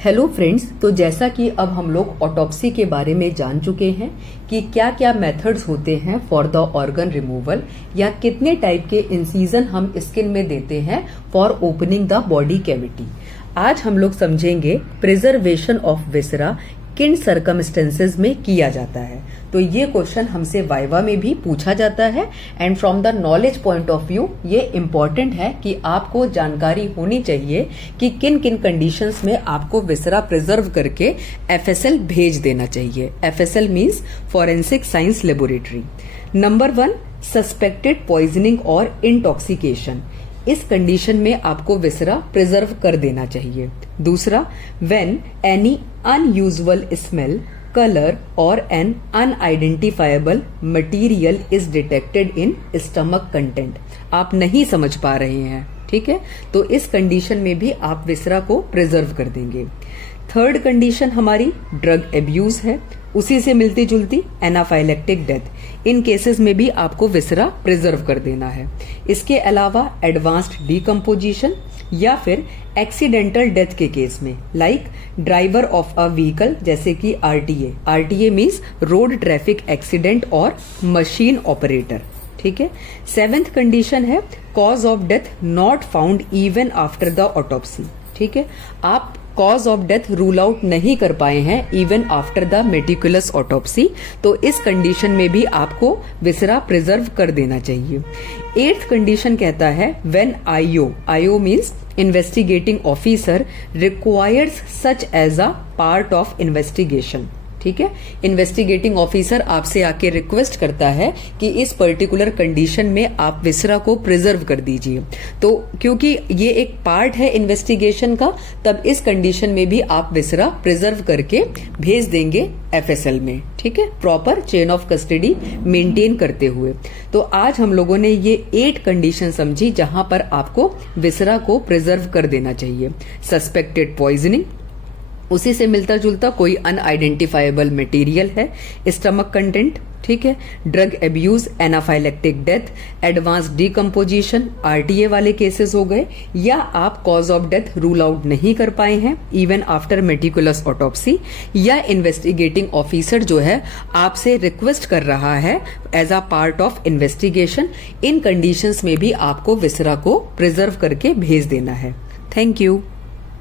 Hello friends, तो जैसा कि अब हम लोग ऑटोप्सी के बारे में जान चुके हैं कि क्या क्या मेथड्स होते हैं फॉर द ऑर्गन रिमूवल या कितने टाइप के इंसीजन हम स्किन में देते हैं for opening the body cavity. आज हम लोग समझेंगे प्रिजर्वेशन ऑफ विसरा किन सर्कमस्टेंसेज में किया जाता है। तो ये क्वेश्चन हमसे वाइवा में भी पूछा जाता है and from the knowledge point of view ये इम्पोर्टेंट है कि आपको जानकारी होनी चाहिए कि किन किन कंडीशंस में आपको विसरा प्रिजर्व करके एफएसएल भेज देना चाहिए। FSL means forensic science laboratory. Number 1, suspected poisoning और इंटॉक्सिकेशन। इस कंडीशन में आपको विसरा प्रिजर्व कर देना चाहिए। दूसरा, when any unusual smell, colour और an unidentifiable material is detected in stomach content. आप नहीं समझ पा रहे हैं, ठीक है, तो इस कंडीशन में भी आप विसरा को प्रिजर्व कर देंगे। थर्ड कंडीशन हमारी ड्रग एब्यूज है, उसी से मिलती जुलती एनाफाइलेक्टिक डेथ। इन केसेस में भी आपको विसरा प्रिजर्व कर देना है। इसके अलावा एडवांस्ड डीकम्पोजिशन या फिर एक्सीडेंटल डेथ के केस में like driver of a vehicle जैसे कि RTA. RTA means road traffic accident और मशीन ऑपरेटर, ठीक है। 7th कंडीशन है cause of death not found even after the autopsy, ठीक है। आप cause of death rule out नहीं कर पाए हैं even after the meticulous autopsy, तो इस कंडीशन में भी आपको विसरा प्रिजर्व कर देना चाहिए। 8th कंडीशन कहता है when IO means investigating officer requires such as a part of investigation, ठीक है। इन्वेस्टिगेटिंग ऑफिसर आपसे आके रिक्वेस्ट करता है कि इस पर्टिकुलर कंडीशन में आप विसरा को प्रिजर्व कर दीजिए, तो क्योंकि ये एक पार्ट है इन्वेस्टिगेशन का, तब इस कंडीशन में भी आप विसरा प्रिजर्व करके भेज देंगे एफएसएल में, ठीक है, proper chain of custody maintain करते हुए। तो आज हम लोगों ने ये 8 कंडीशन समझी जहां पर आपको विसरा को प्रिजर्व कर देना चाहिए। सस्पेक्टेड पॉइजनिंग, उसी से मिलता जुलता कोई अनआइडेंटिफाइबल मटेरियल है, स्टमक कंटेंट, ठीक है, drug abuse, anaphylactic death, advance decomposition, RTA वाले केसेस हो गए, या आप cause of death rule out नहीं कर पाए हैं इवन आफ्टर मेटिकुलस ऑटोप्सी, या इन्वेस्टिगेटिंग ऑफिसर जो है आपसे रिक्वेस्ट कर रहा है as a part of investigation. इन कंडीशंस में भी आपको विसरा को प्रिजर्व करके भेज देना है। Thank you.